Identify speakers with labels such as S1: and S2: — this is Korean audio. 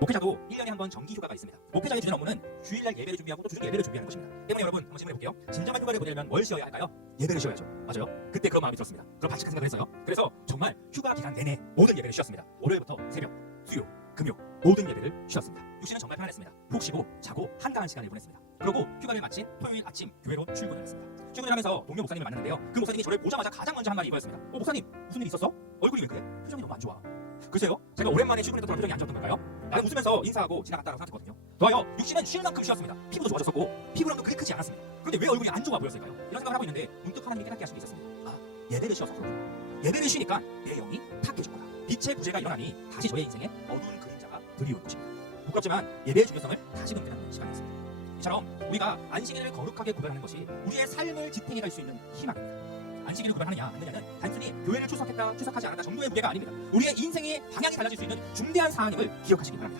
S1: 목회자도 1년에 한 번 정기 휴가가 있습니다. 목회자의 주된 업무는 주일날 예배를 준비하고 또 주중 예배를 준비하는 것입니다. 때문에 여러분 한번 질문해 볼게요. 진정한 휴가를 보내려면 뭘 쉬어야 할까요? 예배를 쉬어야죠. 맞아요? 그때 그런 마음이 들었습니다. 그럼 그 생각을 했어요. 그래서 정말 휴가 기간 내내 모든 예배를 쉬었습니다. 월요일부터 새벽, 수요, 금요 모든 예배를 쉬었습니다. 육신은 정말 편안했습니다. 푹 쉬고 자고 한가한 시간을 보냈습니다. 그리고 휴가를 마친 토요일 아침 교회로 출근을 했습니다. 출근을 하면서 동료 목사님을 만났는데요. 그 목사님이 저를 보자마자 가장 먼저 한 말이 이거였습니다. 어 목사님 무슨 일 있었어? 얼굴이 왜 그래? 표정이 너무 안 좋아. 글쎄요, 제가 오랜만에 출근했던 표정이 안 좋았던 걸까요? 나는 웃으면서 인사하고 지나갔다고 생각했거든요. 더하여 육신은 쉴 만큼 쉬었습니다. 피부도 좋아졌었고 피부랑도 그리 크지 않았습니다. 그런데 왜 얼굴이 안 좋아 보였을까요? 이런 생각을 하고 있는데 문득 하나님이 깨닫게 하신 게 있었습니다. 아, 예배를 쉬어서 그렇구나. 예배를 쉬니까 내 영이 탁해졌구나. 빛의 부재가 일어나니 다시 저의 인생에 어두운 그림자가 드리운 것입니다. 부끄럽지만 예배의 중요성을 다시금 깨닫는 시간이었습니다. 이처럼 우리가 안식일을 거룩하게 구별하는 것이 우리의 삶을 지탱해 갈 수 있는 희망입니다. 안식일을 구별하느냐 안 하느냐는 단순히 교회를 출석했다 출석하지 않았다 정도의 문제가 아닙니다. 우리의 인생의 방향이 달라질 수 있는 중대한 사안임을 기억하시기 바랍니다.